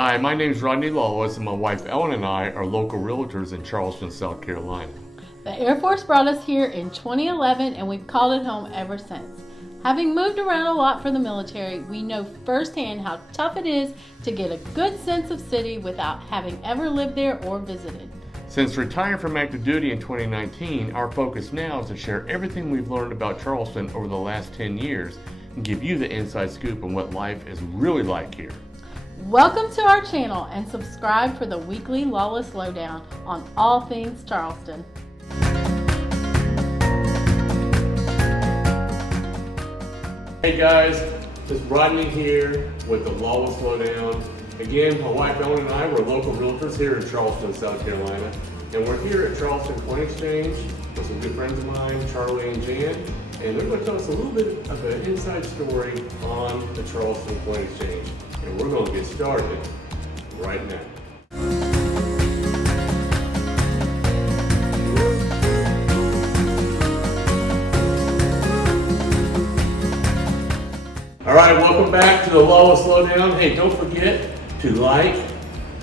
Hi, my name is Rodney Lawless, and my wife Ellen and I are local realtors in Charleston, South Carolina. The Air Force brought us here in 2011 and we've called it home ever since. Having moved around a lot for the military, we know firsthand how tough it is to get a good sense of city without having ever lived there or visited. Since retiring from active duty in 2019, our focus now is to share everything we've learned about Charleston over the last 10 years and give you the inside scoop on what life is really like here. Welcome to our channel and subscribe for the weekly Lawless Lowdown on all things Charleston. Hey guys, it's Rodney here with the Lawless Lowdown. Again, my wife Ellen and I were local realtors here in Charleston, South Carolina. And we're here at Charleston Coin Exchange with some good friends of mine, Charlie and Jan. And they're going to tell us a little bit of an inside story on the Charleston Coin Exchange. And we're going to get started right now. All right, welcome back to the Lawless Lowdown. Hey, don't forget to like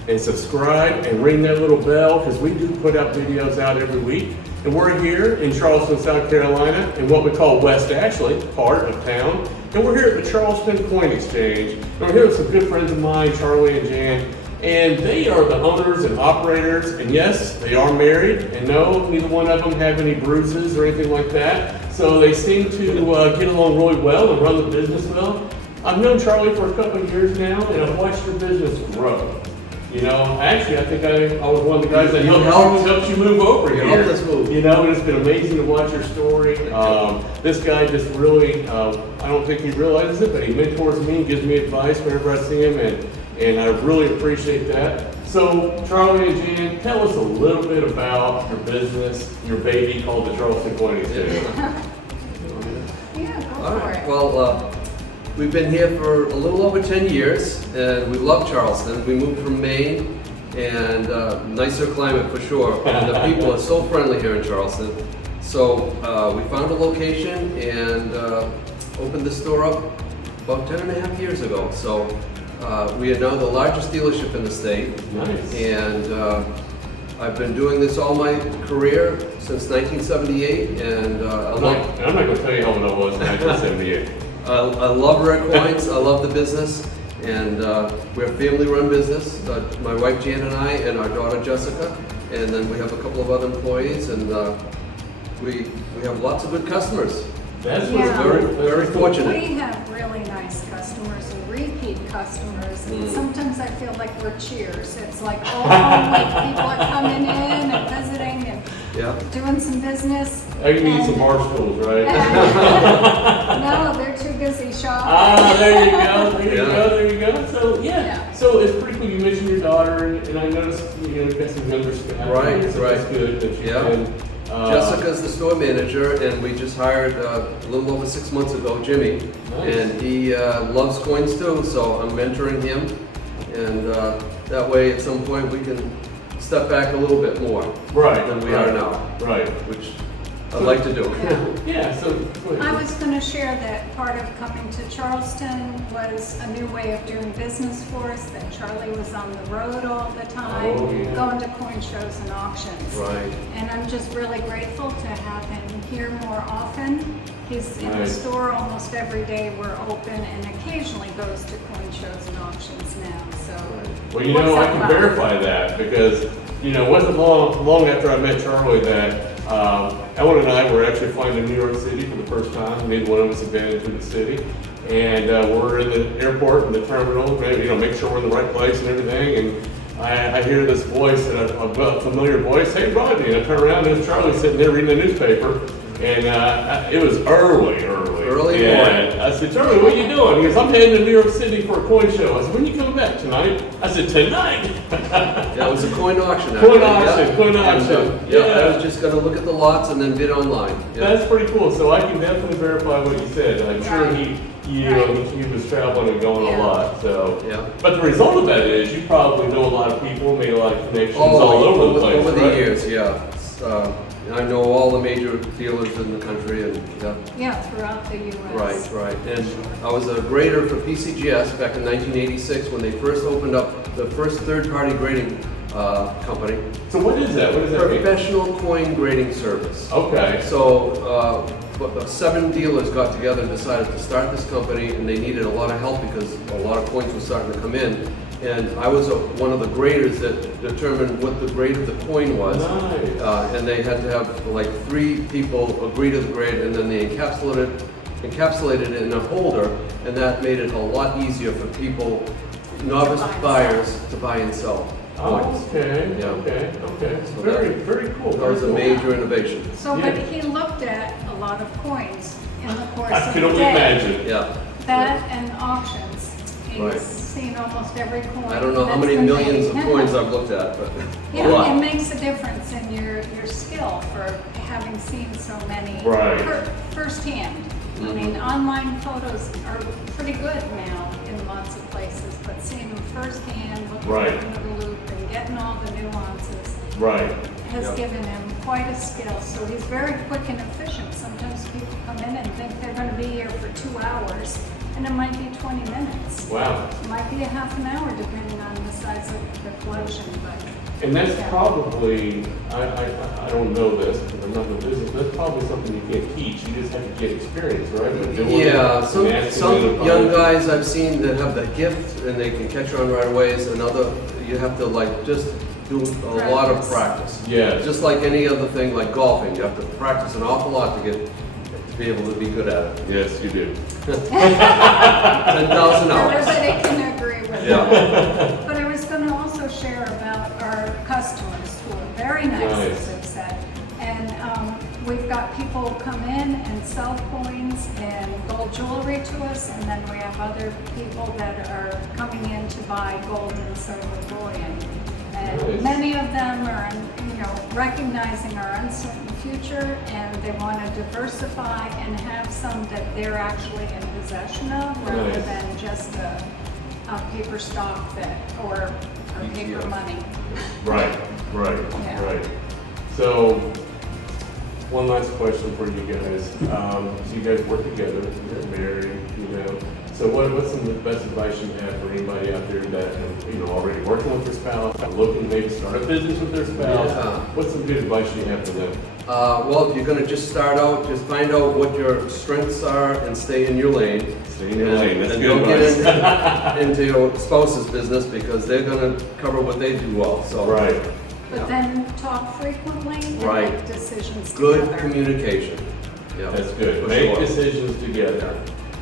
and subscribe and ring that little bell because we do put out videos out every week. And we're here in Charleston, South Carolina, in what we call West Ashley, part of town. And we're here at the Charleston Coin Exchange. And we're here with some good friends of mine, Charlie and Jan. And they are the owners and operators. And yes, they are married. And no, neither one of them have any bruises or anything like that. So they seem to get along really well and run the business well. I've known Charlie for a couple of years now, and I've watched your business grow. You know, actually, I think I was one of the guys that helped you move over here. Helped us move. You know, and it's been amazing to watch your story. This guy just really, I don't think he realizes it, but he mentors me and gives me advice whenever I see him, and I really appreciate that. So, Charlie and Jan, tell us a little bit about your business, your baby called the Charleston Coin Exchange. Yeah, go All for right. it. Well, we've been here for a little over 10 years, and we love Charleston. We moved from Maine, and nicer climate for sure. And the people are so friendly here in Charleston. So we found a location and opened the store up about 10 and a half years ago. So we are now the largest dealership in the state. Nice. And I've been doing this all my career since 1978, and I'm not going to tell you how old I was in 1978. I love red coins. I love the business, and we're a family-run business. My wife Jan and I, and our daughter Jessica, and then we have a couple of other employees, and we have lots of good customers. That's Very fortunate. We have really nice customers and repeat customers. And sometimes I feel like we're Cheers. It's like, like people are coming in and visiting and doing some business. I can eat some bar stools, right? No, they're too busy shopping. There you go, there you go. So so it's pretty cool. You mentioned your daughter, and I noticed you've got some younger staff. Right. That's good that you can. Jessica's the store manager, and we just hired a little over 6 months ago Jimmy, Nice. and he loves coins too. So I'm mentoring him, and that way at some point we can step back a little bit more than we are now. Right. Which I'd like to do. So go ahead. I was going to share that part of coming to Charleston was a new way of doing business for us, that Charlie was on the road all the time, going to coin shows and auctions. Right. And I'm just really grateful to have him here more often. He's in the store almost every day. We're open, and occasionally goes to coin shows and auctions now. So, Well, I can verify that because, it wasn't long after I met Charlie that Ellen and I were actually flying to New York City for the first time. Neither one of us had been into the city. And we're in the airport and the terminal, make sure we're in the right place and everything. And I hear this voice, a familiar voice, "Hey, Rodney." And I turn around and there's Charlie sitting there reading the newspaper. And it was early. morning. I said, "Charlie, what are you doing?" He goes, "I'm heading to New York City for a coin show." I said, "When are you coming back, tonight?" I said, "Tonight." Yeah, it was a coin auction. Coin auction. I was just going to look at the lots and then bid online. That's pretty cool. So I can definitely verify what you said. I'm sure he was traveling and going a lot. So, but the result of that is you probably know a lot of people, made a lot of connections all over the place. Over the years, I know all the major dealers in the country, and Yeah, throughout the US. Right. And I was a grader for PCGS back in 1986 when they first opened up the first third-party grading company. So what is that? What does that mean? Professional coin grading service. Okay. So 7 dealers got together and decided to start this company, and they needed a lot of help because a lot of coins were starting to come in. And I was one of the graders that determined what the grade of the coin was. Nice. And they had to have like 3 people agree to the grade, and then they encapsulated it in a holder, and that made it a lot easier for people, novice buyers, to buy and sell coins. Okay. Yeah. Okay. So Very cool. That was a major innovation. So, Yeah. but he looked at a lot of coins in the course I of can the only day. imagine. Yeah. That and auctions. He's Right. seen almost every coin. I don't know how that's many been millions of made. coins I've looked at, but a Yeah, it lot. makes a difference in your skill for having seen so many Right. firsthand. I Mhm. mean, online photos are pretty good now in lots of places, but seeing them firsthand, looking Right. under the loop and getting all the nuances Right. has Yep. given him quite a skill. So he's very quick and efficient. Sometimes people come in and think they're going to be here for 2 hours, and it might be 20 minutes. Wow. It might be a half an hour depending on the size of the collection, but And that's probably, I don't know this because I'm not in the business, but that's probably something you can't teach. You just have to get experience, right? With doing it Yeah, and some asking the young public. guys I've seen that have the gift and they can catch on right away. Is another, you have to like just do a lot of practice. Yeah. Just like any other thing, like golfing, you have to practice an awful lot to be able to be good at it. Yes, you do. 10,000 hours. everybody can agree with that. Yeah. But I was going to also share about our customers who are very nice, Nice. as I've said. And we've got people come in and sell coins and gold jewelry to us, and then we have other people that are coming in to buy gold and silver bullion. And Nice. many of them are, recognizing our uncertain future, and they want to diversify and have some that they're actually in possession of, rather Nice. than just a paper stock or paper ETF. money. Right. Yeah. So, one last question for you guys. So you guys work together, you're married, So what's some of the best advice you have for anybody out there that already working with their spouse, looking to maybe start a business with their spouse? Yeah. What's some good advice you have for them? Well, if you're going to just start out, just find out what your strengths are and stay in your lane. Stay in your lane. That's And good don't advice. get into your spouse's business because they're going to cover what they do well. So Right. But Yeah. then talk frequently and Right. make decisions Good together. communication. Yeah, That's good. for Make sure. decisions together.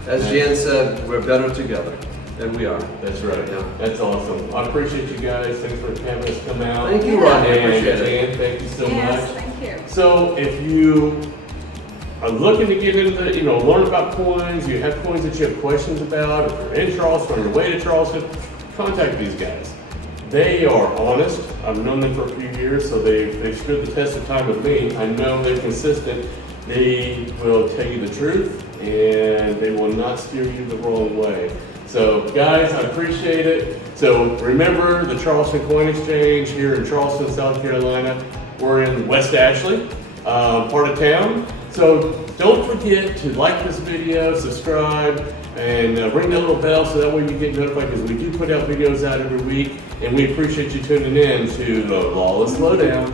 As Jan said, we're better together, and we are. That's right. Yeah. That's awesome. I appreciate you guys. Thanks for having us come out. Thank you, Rodney. I And appreciate it. Jan, thank you so Yes, much. thank you. So if you are looking to get into, learn about coins, you have coins that you have questions about, if you're in Charleston, on your way to Charleston, contact these guys. They are honest. I've known them for a few years, so they've stood the test of time with me. I know they're consistent. They will tell you the truth, and they will not steer you the wrong way. So guys, I appreciate it. So remember the Charleston Coin Exchange here in Charleston, South Carolina. We're in West Ashley, part of town. So don't forget to like this video, subscribe, and ring that little bell so that way you get notified, because we do put out videos out every week, and we appreciate you tuning in to the Lawless Lowdown.